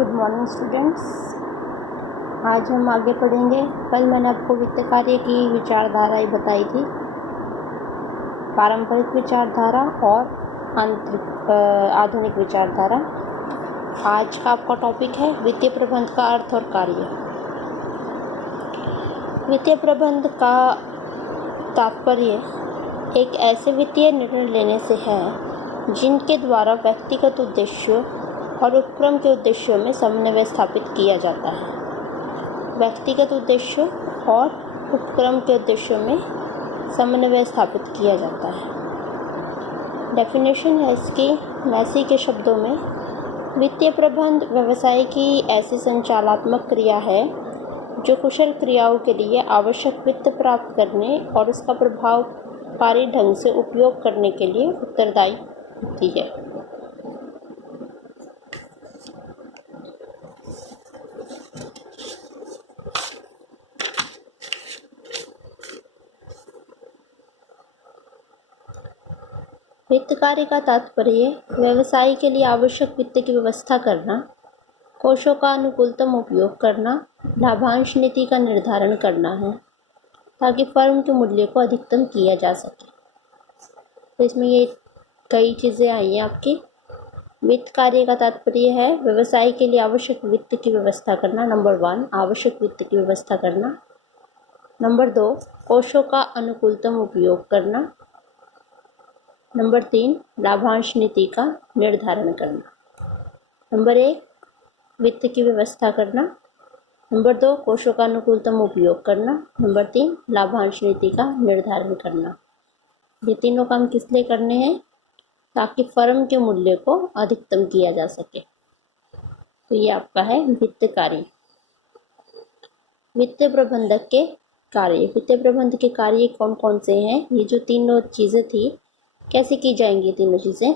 Good morning students. आज हम आगे पढ़ेंगे। कल मैंने आपको वित्त कार्य की विचारधाराएं बताई थी, पारंपरिक विचारधारा और आधुनिक विचारधारा। आज का आपका टॉपिक है वित्तीय प्रबंध का अर्थ और कार्य। वित्तीय प्रबंध का तात्पर्य एक ऐसे वित्तीय निर्णय लेने से है जिनके द्वारा व्यक्तिगत उद्देश्यों और उपक्रम के उद्देश्यों में समन्वय स्थापित किया जाता है। व्यक्तिगत उद्देश्यों और उपक्रम के उद्देश्यों में समन्वय स्थापित किया जाता है। डेफिनेशन है इसकी मैसी के शब्दों में, वित्तीय प्रबंध व्यवसाय की ऐसी संचालनात्मक क्रिया है जो कुशल क्रियाओं के लिए आवश्यक वित्त प्राप्त करने और उसका प्रभावकारी ढंग से उपयोग करने के लिए उत्तरदायी होती है। वित्त कार्य का तात्पर्य व्यवसाय के लिए आवश्यक वित्त की व्यवस्था करना, कोषों का अनुकूलतम उपयोग करना, लाभांश नीति का निर्धारण करना है ताकि फर्म के मूल्य को अधिकतम किया जा सके। तो इसमें ये कई चीज़ें आई हैं आपकी। वित्त कार्य का तात्पर्य है व्यवसाय के लिए आवश्यक वित्त की व्यवस्था करना। नंबर 1, आवश्यक वित्त की व्यवस्था करना। नंबर 2, कोषों का अनुकूलतम उपयोग करना। नंबर 3, लाभांश नीति का निर्धारण करना। नंबर 1, वित्त की व्यवस्था करना। नंबर 2, कोषों का अनुकूलतम उपयोग करना। नंबर 3, लाभांश नीति का निर्धारण करना। ये तीनों काम किस लिए करने हैं? ताकि फर्म के मूल्य को अधिकतम किया जा सके। तो ये आपका है वित्त कार्य। वित्तीय प्रबंधक के कार्य। वित्तीय प्रबंध के कार्य कौन कौन से हैं? ये जो तीनों चीज़ें थी कैसे की जाएंगी तीनों चीज़ें?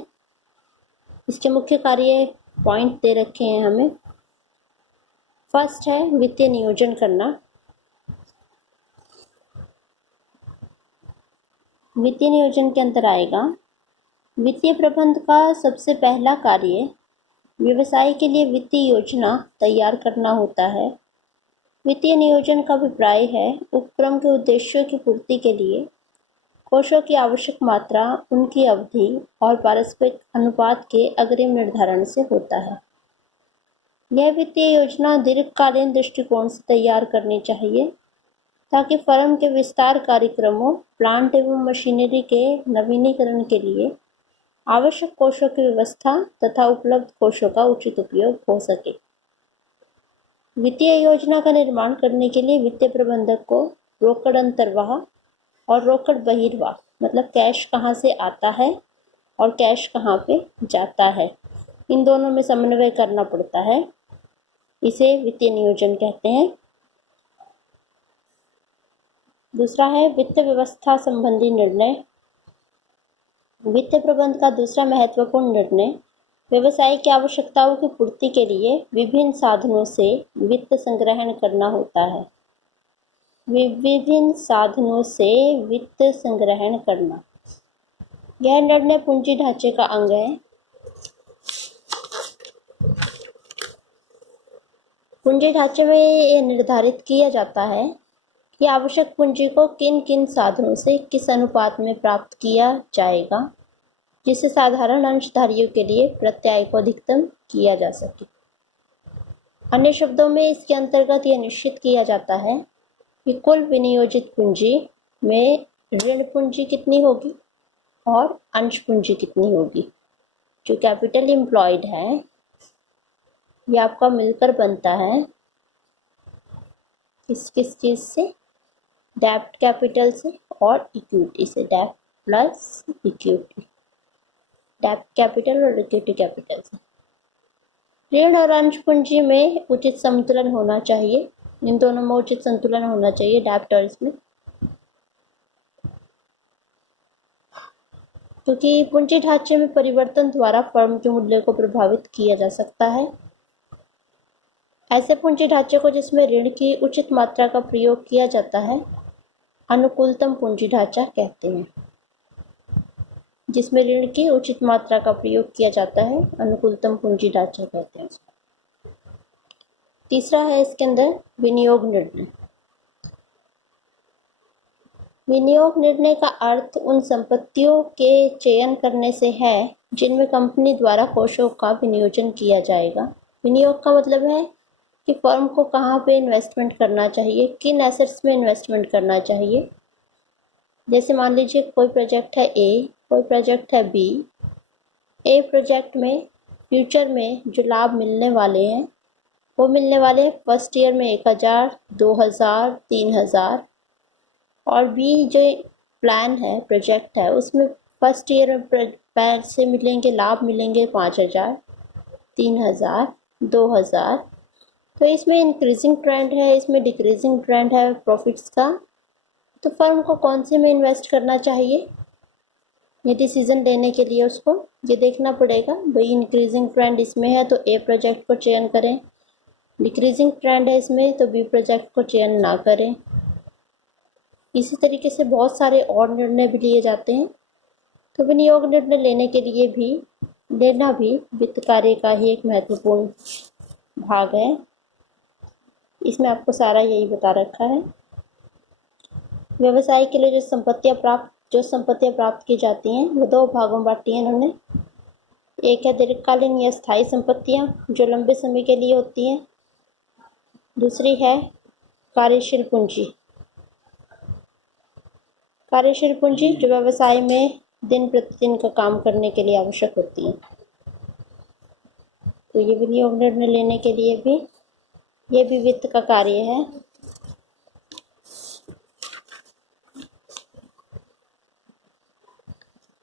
इसके मुख्य कार्य पॉइंट दे रखे हैं हमें। फर्स्ट है वित्तीय नियोजन करना। वित्तीय नियोजन के अंदर आएगा वित्तीय प्रबंध का सबसे पहला कार्य व्यवसाय के लिए वित्तीय योजना तैयार करना होता है। वित्तीय नियोजन का अभिप्राय है उपक्रम के उद्देश्यों की पूर्ति के लिए कोषों की आवश्यक मात्रा, उनकी अवधि और पारस्परिक अनुपात के अग्रिम निर्धारण से होता है। यह वित्तीय योजना दीर्घकालीन दृष्टिकोण से तैयार करनी चाहिए ताकि फर्म के विस्तार कार्यक्रमों, प्लांट एवं मशीनरी के नवीनीकरण के लिए आवश्यक कोषों की व्यवस्था तथा उपलब्ध कोषों का उचित उपयोग हो सके। वित्तीय योजना का निर्माण करने के लिए वित्तीय प्रबंधक को रोकड़ अंतर्वाह और रोकड़ बहिर्वाह, मतलब कैश कहाँ से आता है और कैश कहाँ पे जाता है, इन दोनों में समन्वय करना पड़ता है। इसे वित्तीय नियोजन कहते हैं। दूसरा है वित्त व्यवस्था संबंधी निर्णय। वित्त प्रबंध का दूसरा महत्वपूर्ण निर्णय व्यवसाय की आवश्यकताओं की पूर्ति के लिए विभिन्न साधनों से वित्त संग्रहण करना होता है। विभिन्न साधनों से वित्त संग्रहण करना, यह निर्णय पूंजी ढांचे का अंग है। पूंजी ढांचे में यह निर्धारित किया जाता है कि आवश्यक पूंजी को किन किन साधनों से किस अनुपात में प्राप्त किया जाएगा जिससे साधारण अंशधारियों के लिए प्रत्याय को अधिकतम किया जा सके। अन्य शब्दों में इसके अंतर्गत यह निश्चित किया जाता है कि कुल विनियोजित पूंजी में ऋण पूंजी कितनी होगी और अंश पूंजी कितनी होगी। जो कैपिटल एम्प्लॉयड है ये आपका मिलकर बनता है किस किस चीज़ से? डेब्ट कैपिटल से और इक्विटी से। डेब्ट प्लस इक्विटी, डेब्ट कैपिटल और इक्विटी कैपिटल से। ऋण और अंश पूंजी में उचित संतुलन होना चाहिए। इन दोनों में उचित संतुलन होना चाहिए, डेब्ट और इसमें, क्योंकि पूंजी ढांचे में परिवर्तन द्वारा फर्म के मूल्य को प्रभावित किया जा सकता है। ऐसे पूंजी ढांचे को जिसमें ऋण की उचित मात्रा का प्रयोग किया जाता है अनुकूलतम पूंजी ढांचा कहते हैं। जिसमें ऋण की उचित मात्रा का प्रयोग किया जाता है अनुकूलतम पूंजी ढांचा कहते हैं। तीसरा है इसके अंदर विनियोग निर्णय। विनियोग निर्णय का अर्थ उन संपत्तियों के चयन करने से है जिनमें कंपनी द्वारा कोषों का विनियोजन किया जाएगा। विनियोग का मतलब है कि फर्म को कहाँ पे इन्वेस्टमेंट करना चाहिए, किन एसेट्स में इन्वेस्टमेंट करना चाहिए। जैसे मान लीजिए कोई प्रोजेक्ट है ए, कोई प्रोजेक्ट है बी। ए प्रोजेक्ट में फ्यूचर में जो लाभ मिलने वाले हैं वो मिलने वाले फर्स्ट ईयर में 1000, 2000, 3000। और बी जो प्लान है, प्रोजेक्ट है, उसमें फर्स्ट ईयर में पैसे मिलेंगे, लाभ मिलेंगे 5000, 3000, 2000। तो इसमें इंक्रीजिंग ट्रेंड है, इसमें डिक्रीजिंग ट्रेंड है प्रॉफिट्स का। तो फर्म को कौन से में इन्वेस्ट करना चाहिए, ये डिसीजन लेने के लिए उसको ये देखना पड़ेगा। भाई इंक्रीजिंग ट्रेंड इसमें है तो ए प्रोजेक्ट को चयन करें, डिक्रीजिंग ट्रेंड है इसमें तो बी प्रोजेक्ट को चयन ना करें। इसी तरीके से बहुत सारे और निर्णय भी लिए जाते हैं। तो विनियोग निर्णय लेना भी वित्त कार्य का ही एक महत्वपूर्ण भाग है। इसमें आपको सारा यही बता रखा है। व्यवसाय के लिए जो संपत्तियां प्राप्त की जाती हैं वो दो भागों में बांटी हैं इन्होंने। एक है दीर्घकालीन या स्थायी संपत्तियां जो लंबे समय के लिए होती हैं। दूसरी है कार्यशील पूंजी। कार्यशील पूंजी जो व्यवसाय में दिन प्रतिदिन का काम करने के लिए आवश्यक होती है। तो ये विनियोग निर्णय लेने के लिए भी ये भी वित्त का कार्य है।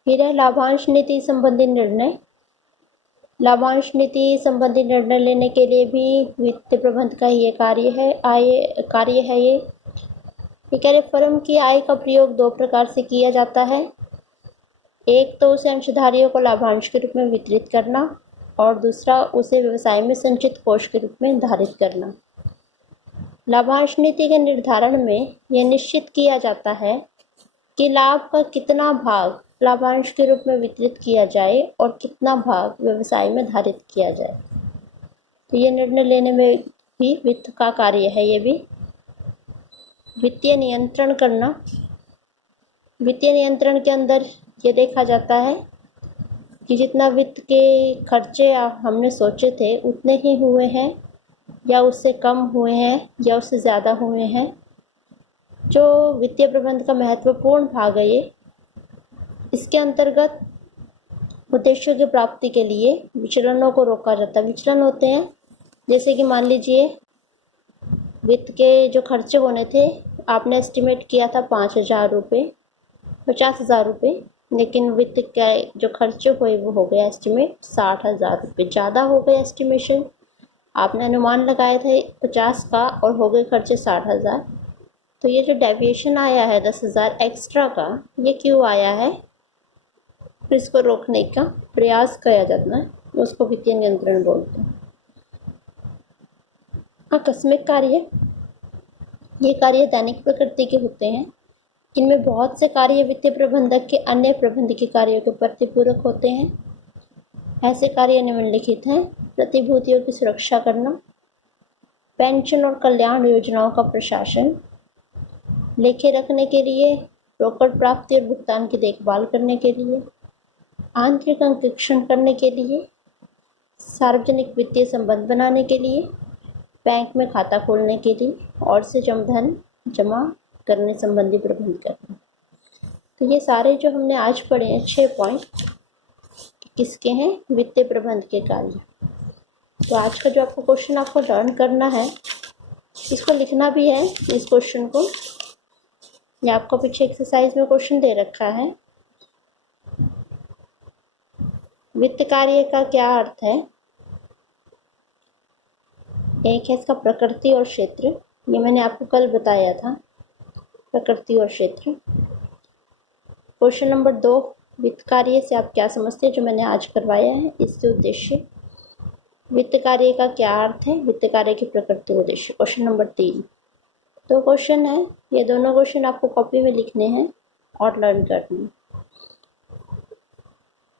फिर है लाभांश नीति संबंधी निर्णय। लाभांश नीति संबंधी निर्णय लेने के लिए भी वित्त प्रबंध का ये कार्य है। ये कह रहे फर्म की आय का प्रयोग दो प्रकार से किया जाता है। एक तो उसे अंशधारियों को लाभांश के रूप में वितरित करना और दूसरा उसे व्यवसाय में संचित कोष के रूप में धारित करना। लाभांश नीति के निर्धारण में यह निश्चित किया जाता है कि लाभ का कितना भाग लाभांश के रूप में वितरित किया जाए और कितना भाग व्यवसाय में धारित किया जाए। तो ये निर्णय लेने में भी वित्त का कार्य है। ये भी वित्तीय नियंत्रण करना। वित्तीय नियंत्रण के अंदर ये देखा जाता है कि जितना वित्त के खर्चे हमने सोचे थे उतने ही हुए हैं या उससे कम हुए हैं या उससे ज़्यादा हुए हैं। जो वित्तीय प्रबंध का महत्वपूर्ण भाग है ये, इसके अंतर्गत उद्देश्यों की प्राप्ति के लिए विचलनों को रोका जाता है। विचलन होते हैं जैसे कि मान लीजिए वित्त के जो खर्चे होने थे आपने एस्टिमेट किया था 5000 रुपये, 50,000 रुपये, लेकिन वित्त का जो खर्चे हुए वो हो गया एस्टिमेट 60,000 रुपये। ज़्यादा हो गया एस्टिमेशन, आपने अनुमान लगाए थे 50 का और हो गए खर्चे 60,000। तो ये जो डेविएशन आया है 10,000 एक्स्ट्रा का, ये क्यों आया है, फिर इसको रोकने का प्रयास किया जाता है, उसको वित्तीय नियंत्रण बोलते हैं। आकस्मिक कार्य, ये कार्य दैनिक प्रकृति के होते हैं। इनमें बहुत से कार्य वित्तीय प्रबंधक के अन्य प्रबंधकीय कार्यों के प्रतिपूरक होते हैं। ऐसे कार्य निम्नलिखित हैं: प्रतिभूतियों की सुरक्षा करना, पेंशन और कल्याण योजनाओं का प्रशासन, लेखे रखने के लिए, रोकड़ प्राप्ति और भुगतान की देखभाल करने के लिए, आंतरिक अंकेक्षण करने के लिए, सार्वजनिक वित्तीय संबंध बनाने के लिए, बैंक में खाता खोलने के लिए और से धन जमा करने संबंधी प्रबंध करना। तो ये सारे जो हमने आज पढ़े हैं 6 पॉइंट किसके हैं, वित्तीय प्रबंध के कार्य। तो आज का जो आपको क्वेश्चन आपको लर्न करना है, इसको लिखना भी है इस क्वेश्चन को, या आपको पीछे एक्सरसाइज में क्वेश्चन दे रखा है। वित्त कार्य का क्या अर्थ है? एक है इसका प्रकृति और क्षेत्र, ये मैंने आपको कल बताया था, प्रकृति और क्षेत्र। क्वेश्चन नंबर 2, वित्त कार्य से आप क्या समझते हैं, जो मैंने आज करवाया है, इससे उद्देश्य। वित्त कार्य का क्या अर्थ है, वित्त कार्य की प्रकृति और उद्देश्य। क्वेश्चन नंबर 3, 2 क्वेश्चन है, ये दोनों क्वेश्चन आपको कॉपी में लिखने हैं और लर्न करने हैं।